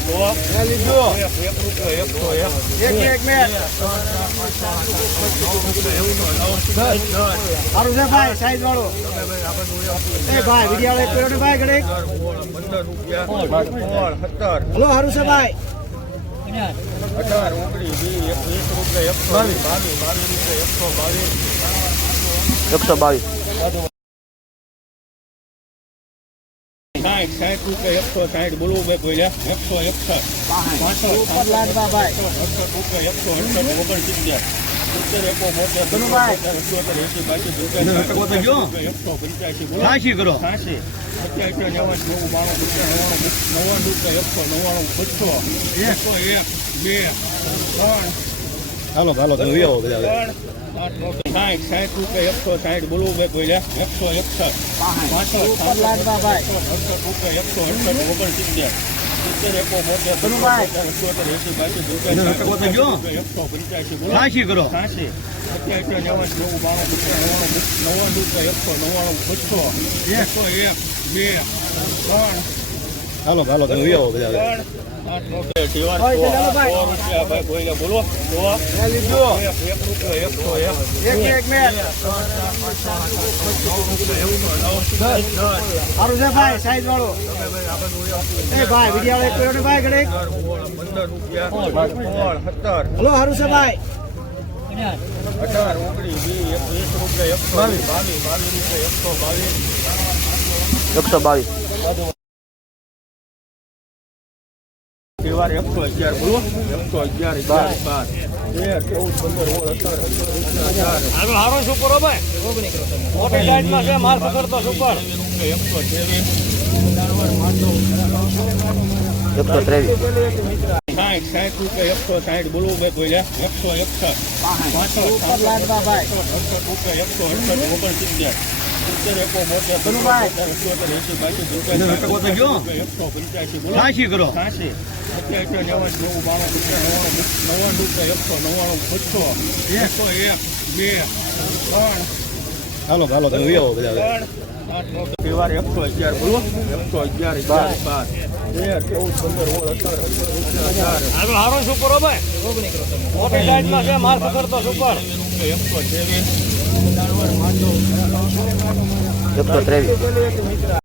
બોલો એક એક એક એક એક સારું છે ભાઈ સાઈઝ વાળું એ ભાઈ વીડિયો એક કર્યો ભાઈ સત્તર હલો સારું છે ભાઈ અઢાર ઓગણીસ વીસ રૂપિયા એકસો બાવીસ એકસો બાવીસ. સાઠ સાઠ રૂપિયા એકસો સાઠ બોલવું ભાઈ બોલ્યા એકસો એકસઠ. અડસઠ રૂપિયા એકસો અડસઠ ઓગણસિત્તેર. સિત્તેર એકો બોતેર ધનુભાઈ. એસી બાસી એકસો પંચ્યાસી કરો. છ્યાસી સત્યાસી નેવાસી નવું બાણું રૂપિયા નવ્વાણું નવ્વાણું રૂપિયા એકસો નવ્વાણું બસો એકસો એક બે ત્રણ હાલો હાલો તમે વ્યવો બધા સાઠ સાઠ રૂપિયા એકસો સાઠ બોલવું ભાઈ બોલ્યા એકસો એકસઠ ભાઈ અડસઠ રૂપિયા એકસો અડસઠ ઓગણસિત્તેર સાચી કરો. છ્યાસી સત્યાસી નેવાસી નેવું બાણું નવ્વાણું રૂપિયા એકસો નવ્વાણું બસો એકસો એક બે ત્રણ હાલો હાલો તમે બધા એક એક એક એક એક મિનિટ સારું છે ભાઈ સાઈઝ વાળું એ ભાઈ વીડિયો એક કર્યો ને ભાઈ ઘડીક પંદર રૂપિયા સોળ સત્તર હલો સારું છે ભાઈ. અઢાર ઓગણીસ એકવીસ રૂપિયા એકસો બાવીસ બાવીસ બાવીસ રૂપિયા એકસો બાવીસ. એકસો બાવીસ. તહેવાર એકસો અગિયાર બોલો. એકસો અગિયાર અગિયાર. બાર. તેર ચૌદ પંદર સોળ અઢાર હારો હારો સુપર ભાઈ? મોટી સાઈડમાં છે માર પકડતો સુપર એકસો ત્રેવીસ એકસો ત્રેવીસ સાઠ સાઠ રૂપિયા એકસો સાઠ બોલવું ભાઈ. બોલ્યા એકસો એકસઠ રૂપિયા એકસો અડસઠ ઓગણસિત્તેર. સાચી કરો. છ્યાસી અત્યારે નેવાસી નેવું રૂપિયા નવ્વાણું નવ્વાણું રૂપિયા એકસો નવ્વાણું બસો એકસો એક બે ત્રણ હાલો હાલો તમે બધા એકસો અગિયાર બોલો એકસો અગિયાર અગિયાર બાર તેર ચૌદ પંદર અઢાર હારો સુપર ભાઈ મોટી સાઈડમાં છે માર પકડતો સુપર એકસો ત્રેવીસ.